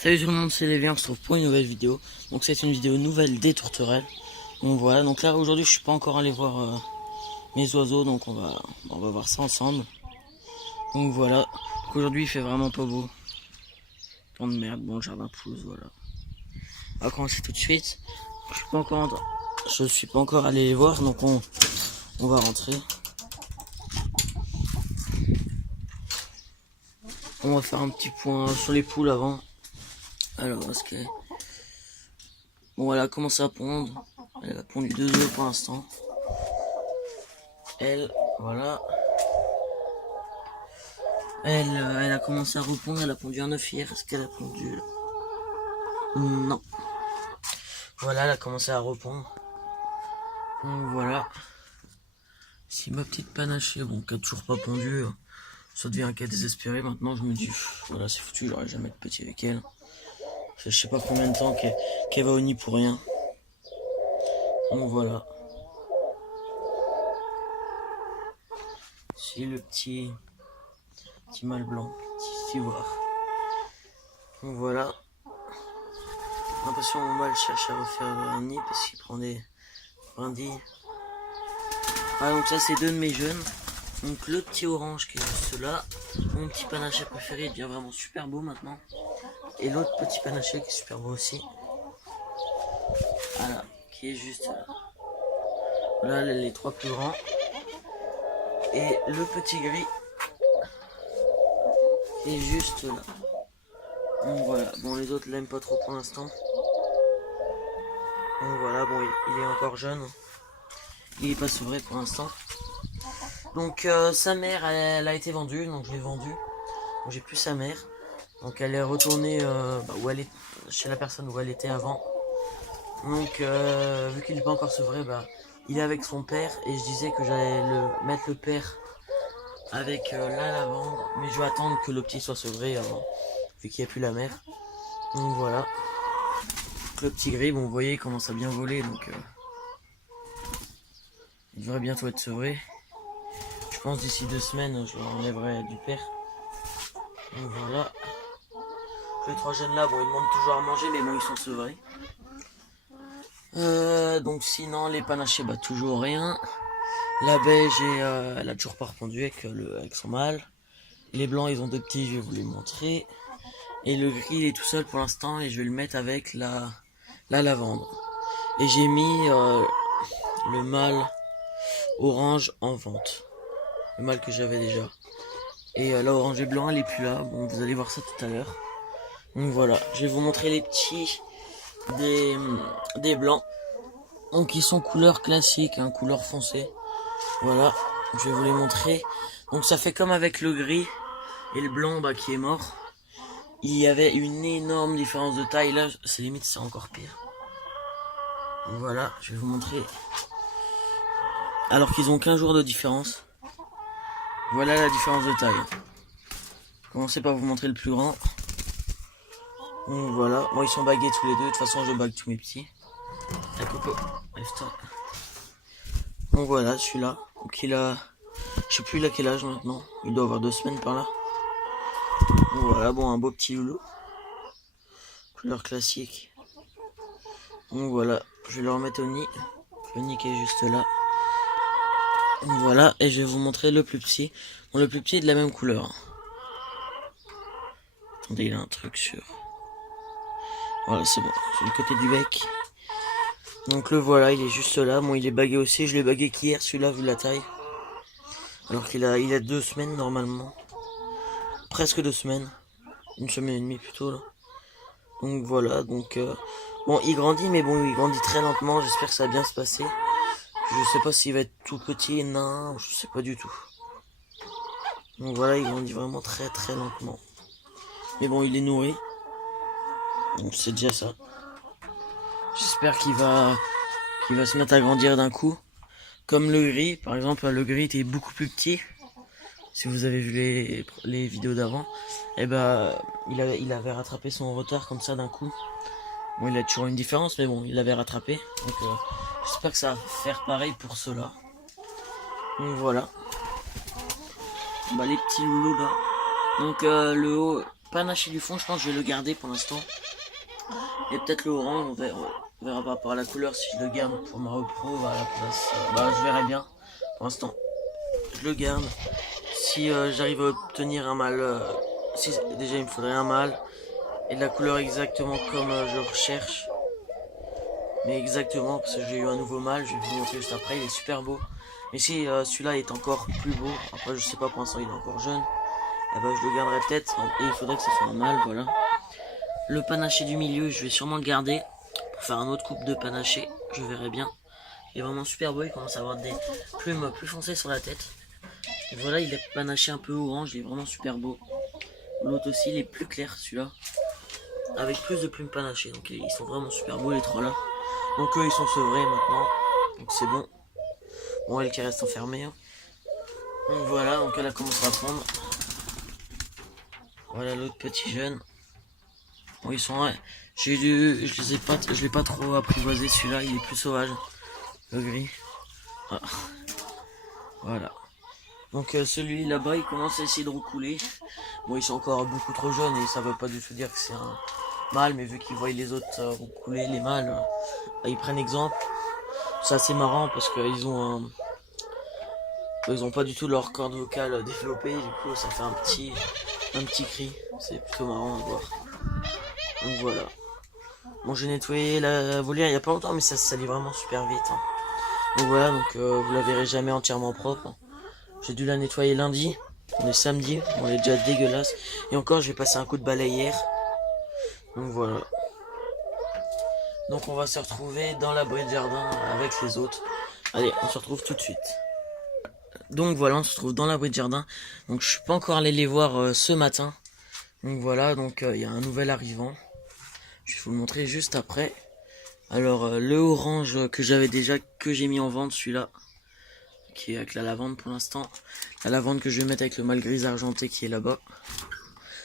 Salut tout le monde, c'est Lévi, on se retrouve pour une nouvelle vidéo. Donc c'est une vidéo nouvelle des tourterelles. Donc voilà, donc là aujourd'hui je suis pas encore allé voir mes oiseaux, donc on va voir ça ensemble. Donc voilà, donc aujourd'hui il fait vraiment pas beau. Temps de merde, bon le jardin pousse, voilà. On va commencer tout de suite. Je suis pas encore allé les voir, donc on va rentrer. On va faire un petit point sur les poules avant. Alors, parce que... Bon, elle a commencé à pondre. Elle a pondu 2 œufs pour l'instant. Voilà. Elle a commencé à repondre. Elle a pondu un œuf hier. Est-ce qu'elle a pondu là? Non. Voilà, elle a commencé à repondre. Donc voilà. Si ma petite panachée, bon, qui a toujours pas pondu, ça devient un cas désespéré. Maintenant, je me dis, voilà, c'est foutu, j'aurais jamais de petit avec elle. Je sais pas combien de temps qu'elle va au nid pour rien. Donc voilà. C'est le petit mâle blanc, petit ivoire. Donc voilà. J'ai l'impression que mon mâle cherche à refaire un nid parce qu'il prend des brindilles. Ah, donc ça c'est 2 de mes jeunes. Donc le petit orange qui est juste là. Mon petit panaché préféré, il devient vraiment super beau maintenant. Et l'autre petit panaché qui est super beau aussi. Voilà, qui est juste là. Voilà les 3 plus grands. Et le petit gris qui est juste là. Donc voilà, bon les autres l'aiment pas trop pour l'instant. Donc voilà, bon il est encore jeune. Il est pas sevré pour l'instant. Donc sa mère elle a été vendue, donc je l'ai vendue. Donc j'ai plus sa mère. Donc elle est retournée où elle est, chez la personne où elle était avant. Donc vu qu'il n'est pas encore sevré, il est avec son père. Et je disais que j'allais mettre le père avec la lavande. Mais je vais attendre que le petit soit sevré avant, vu qu'il n'y a plus la mère. Donc voilà. Donc, le petit gris, bon vous voyez il commence à bien voler. Donc il devrait bientôt être sevré. Je pense d'ici 2 semaines je l'enlèverai du père. Donc voilà. Les 3 jeunes là, bon ils demandent toujours à manger mais bon ils sont sevrés. Donc sinon les panachés, toujours rien. La beige elle a toujours pas répondu avec son mâle. Les blancs ils ont 2 petits, je vais vous les montrer. Et le gris il est tout seul pour l'instant et je vais le mettre avec la lavande. Et j'ai mis le mâle orange en vente. Le mâle que j'avais déjà. Et là orange et blanc elle est plus là, bon vous allez voir ça tout à l'heure. Donc voilà, je vais vous montrer les petits des blancs. Donc ils sont couleur classique, couleur foncée. Voilà, je vais vous les montrer. Donc ça fait comme avec le gris et le blanc qui est mort. Il y avait une énorme différence de taille. Là, c'est limite, c'est encore pire. Donc voilà, je vais vous montrer. Alors qu'ils ont qu'1 jour de différence. Voilà la différence de taille. Commencez par vous montrer le plus grand. Donc voilà, moi ils sont bagués tous les deux. De toute façon, je bague tous mes petits. La coco, lève-toi. Donc voilà, celui-là. Donc il a... Je sais plus il a quel âge maintenant. Il doit avoir 2 semaines par là. Donc voilà, bon, un beau petit loulou. Couleur classique. Donc voilà, je vais le remettre au nid. Le nid qui est juste là. Donc voilà, et je vais vous montrer le plus petit. Bon, le plus petit est de la même couleur. Attendez, il a un truc sur... Voilà, c'est bon, sur le côté du bec. Donc le voilà, il est juste là. Bon, il est bagué aussi. Je l'ai bagué qu'hier, celui-là, vu la taille. Alors qu'il a 2 semaines normalement. Presque 2 semaines. 1 semaine et demie plutôt là. Donc voilà, donc... Bon, il grandit, mais bon, il grandit très lentement. J'espère que ça va bien se passer. Je sais pas s'il va être tout petit, nain, je sais pas du tout. Donc voilà, il grandit vraiment très très lentement. Mais bon, il est nourri. Donc c'est déjà ça. J'espère qu'il va se mettre à grandir d'un coup. Comme le gris, par exemple, le gris était beaucoup plus petit. Si vous avez vu les vidéos d'avant, il avait rattrapé son retard comme ça d'un coup. Bon, il a toujours une différence, mais bon, il l'avait rattrapé. Donc j'espère que ça va faire pareil pour ceux-là. Donc voilà. Les petits loulous là. Donc le haut, panaché du fond, je pense que je vais le garder pour l'instant. Et peut-être le orange, on verra par rapport à la couleur si je le garde pour ma repro à la place. Bah je verrai bien. Pour l'instant, je le garde. Si j'arrive à obtenir un mâle, si, déjà il me faudrait un mâle et de la couleur exactement comme je recherche. Mais exactement, parce que j'ai eu un nouveau mâle, je vais vous montrer juste après, il est super beau. Mais si celui-là est encore plus beau, après je sais pas pour l'instant il est encore jeune, eh ben, je le garderai peut-être, et il faudrait que ce soit un mâle, voilà. Le panaché du milieu, je vais sûrement le garder pour faire un autre couple de panaché, je verrai bien. Il est vraiment super beau, il commence à avoir des plumes plus foncées sur la tête. Et voilà, il est panaché un peu orange, il est vraiment super beau. L'autre aussi, il est plus clair celui-là, avec plus de plumes panachées, donc ils sont vraiment super beaux les trois là. Donc eux ils sont sevrés maintenant, donc c'est bon. Bon, elle qui reste enfermée. Hein. Donc voilà, donc elle a commencé à prendre. Voilà l'autre petit jeune. Bon, ils sont, ouais. Je l'ai pas trop apprivoisé celui-là, il est plus sauvage. Le gris. Ah. Voilà. Donc celui là-bas, il commence à essayer de recouler. Bon, ils sont encore beaucoup trop jeunes et ça veut pas du tout dire que c'est un mâle, mais vu qu'ils voient les autres recouler, les mâles, bah, ils prennent exemple. C'est assez marrant parce qu'ils ont ils ont pas du tout leur corde vocale développée, du coup ça fait un petit cri. C'est plutôt marrant à voir. Donc voilà. Bon, j'ai nettoyé la volière il y a pas longtemps, mais ça se salit vraiment super vite. Hein. Donc voilà, donc vous la verrez jamais entièrement propre. J'ai dû la nettoyer lundi. On est samedi, on est déjà dégueulasse. Et encore, j'ai passé un coup de balai hier. Donc voilà. Donc on va se retrouver dans l'abri de jardin avec les autres. Allez, on se retrouve tout de suite. Donc voilà, on se retrouve dans l'abri de jardin. Donc je suis pas encore allé les voir ce matin. Donc voilà, donc il y a un nouvel arrivant. Je vais vous le montrer juste après. Alors le orange que j'avais déjà, que j'ai mis en vente, celui-là. Qui est avec la lavande pour l'instant. La lavande que je vais mettre avec le mâle gris argenté qui est là-bas.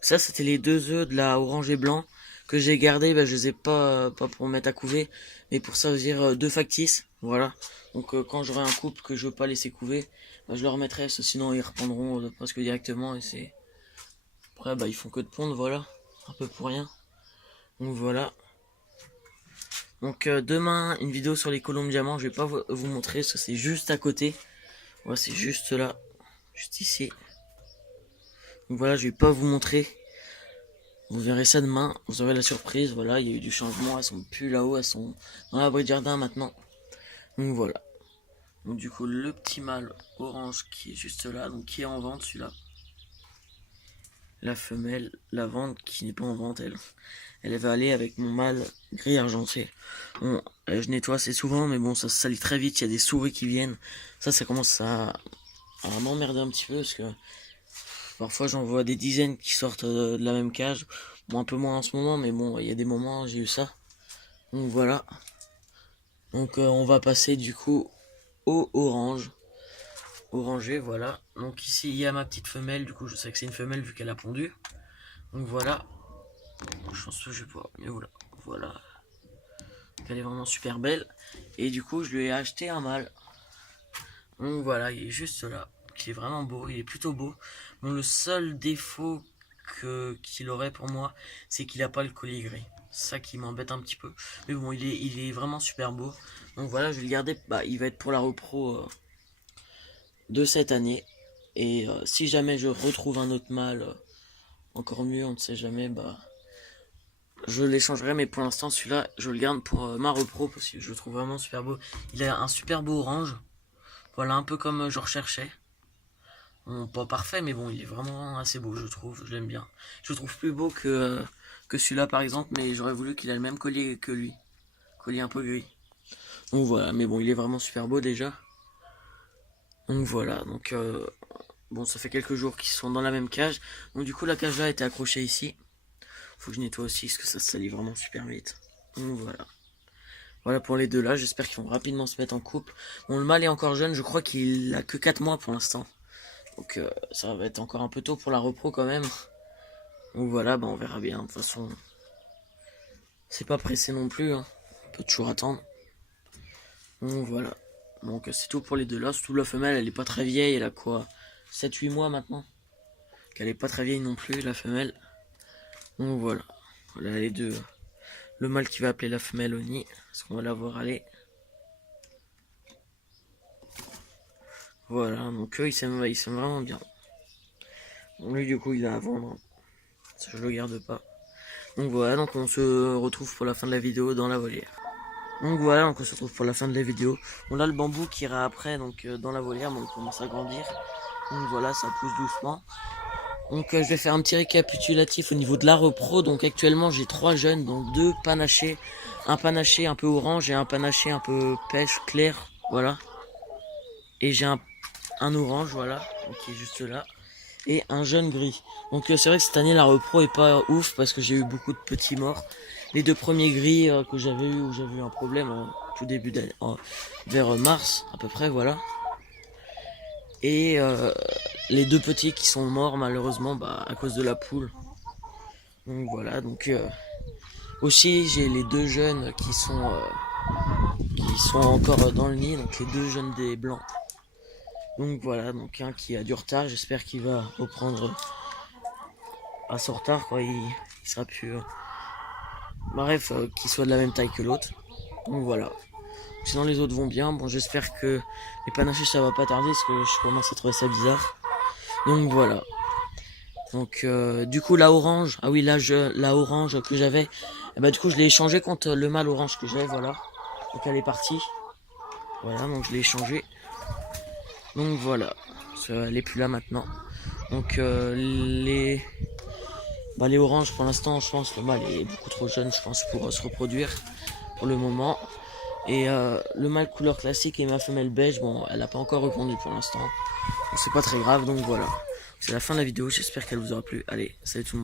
Ça c'était les deux œufs de la orange et blanc que j'ai gardé. Bah, je les ai pas pour mettre à couver, mais pour ça dire deux factices. Voilà. Donc quand j'aurai un couple que je veux pas laisser couver, bah, je leur mettrai, sinon ils reprendront presque directement et c'est. Après bah ils font que de pondre, voilà. Un peu pour rien. Donc voilà. Donc demain une vidéo sur les colombes diamants, je vais pas vous montrer, ça c'est juste à côté. Voilà, c'est juste là. Juste ici. Donc voilà, je vais pas vous montrer. Vous verrez ça demain, vous aurez la surprise, voilà, il y a eu du changement, elles sont plus là-haut, elles sont dans l'abri de jardin maintenant. Donc voilà. Donc du coup, le petit mâle orange qui est juste là, donc qui est en vente celui-là. La femelle, la vente qui n'est pas en vente, elle va aller avec mon mâle gris argenté. Bon, je nettoie assez souvent, mais bon, ça se salit très vite, il y a des souris qui viennent. Ça commence à m'emmerder un petit peu, parce que parfois j'en vois des dizaines qui sortent de la même cage. Bon, un peu moins en ce moment, mais bon, il y a des moments j'ai eu ça. Donc voilà. Donc on va passer du coup au orange. Orangé, voilà. Donc ici il y a ma petite femelle, du coup je sais que c'est une femelle vu qu'elle a pondu. Donc voilà. Je pense que je vais pouvoir mieux, voilà. Donc, elle est vraiment super belle. Et du coup je lui ai acheté un mâle. Donc voilà, il est juste là. Il est vraiment beau, il est plutôt beau. Bon, le seul défaut qu'il aurait pour moi, c'est qu'il a pas le collier gris. C'est ça qui m'embête un petit peu. Mais bon, il est vraiment super beau. Donc voilà, je vais le garder. Bah, il va être pour la repro de cette année. Et si jamais je retrouve un autre mâle, encore mieux, on ne sait jamais, bah, je l'échangerai. Mais pour l'instant, celui-là, je le garde pour ma repro parce que je le trouve vraiment super beau. Il a un super beau orange. Voilà, un peu comme je recherchais. Bon, pas parfait, mais bon, il est vraiment assez beau, je trouve. Je l'aime bien. Je le trouve plus beau que celui-là, par exemple, mais j'aurais voulu qu'il ait le même collier que lui. Collier un peu gris. Donc voilà, mais bon, il est vraiment super beau déjà. Donc voilà, donc bon, ça fait quelques jours qu'ils sont dans la même cage. Donc du coup, la cage là a été accrochée ici. Faut que je nettoie aussi, parce que ça se salit vraiment super vite. Donc voilà. Voilà pour les deux là, j'espère qu'ils vont rapidement se mettre en couple. Bon, le mâle est encore jeune, je crois qu'il a que 4 mois pour l'instant. Donc ça va être encore un peu tôt pour la repro quand même. Donc voilà, bah on verra bien. De toute façon, c'est pas pressé non plus. Hein. On peut toujours attendre. Donc voilà. Donc c'est tout pour les deux là. Surtout la femelle, elle est pas très vieille. Elle a quoi, 7-8 mois maintenant. Elle est pas très vieille non plus, la femelle. Donc voilà. Voilà les deux. Le mâle qui va appeler la femelle au nid. Parce qu'on va la voir aller. Voilà, donc eux ils s'aiment vraiment bien. Bon, lui du coup il est à vendre. Ça, je le garde pas. Donc voilà, donc on se retrouve pour la fin de la vidéo dans la volière. Donc voilà, donc on se retrouve pour la fin de la vidéo. On a le bambou qui ira après, donc dans la volière, mais il commence à grandir. Donc voilà, ça pousse doucement. Donc je vais faire un petit récapitulatif au niveau de la repro. Donc actuellement j'ai 3 jeunes, donc 2 panachés. Un panaché un peu orange et un panaché un peu pêche clair. Voilà. Et j'ai un orange, voilà, donc qui est juste là. Et un jaune gris. Donc c'est vrai que cette année la repro est pas ouf parce que j'ai eu beaucoup de petits morts. Les 2 premiers gris que j'avais eu, où j'avais eu un problème tout début d'année, vers mars à peu près, voilà. Et les 2 petits qui sont morts malheureusement à cause de la poule. Donc voilà, donc aussi j'ai les 2 jeunes qui sont encore dans le nid, donc les 2 jeunes des blancs. Donc voilà, donc un qui a du retard, j'espère qu'il va reprendre à son retard, quoi, il sera plus... bref, qu'il soit de la même taille que l'autre. Donc voilà. Sinon les autres vont bien, bon j'espère que les panachés ça va pas tarder, parce que je commence à trouver ça bizarre. Donc voilà. Donc du coup la orange, ah oui la orange que j'avais, du coup je l'ai échangé contre le mâle orange que j'avais, voilà. Donc elle est partie. Voilà, donc je l'ai échangé. Donc voilà, elle est plus là maintenant. Donc les oranges pour l'instant je pense le mâle est beaucoup trop jeune je pense pour se reproduire pour le moment. Et le mâle couleur classique et ma femelle beige, bon elle a pas encore répondu pour l'instant. Donc c'est pas très grave, donc voilà. C'est la fin de la vidéo, j'espère qu'elle vous aura plu. Allez, salut tout le monde.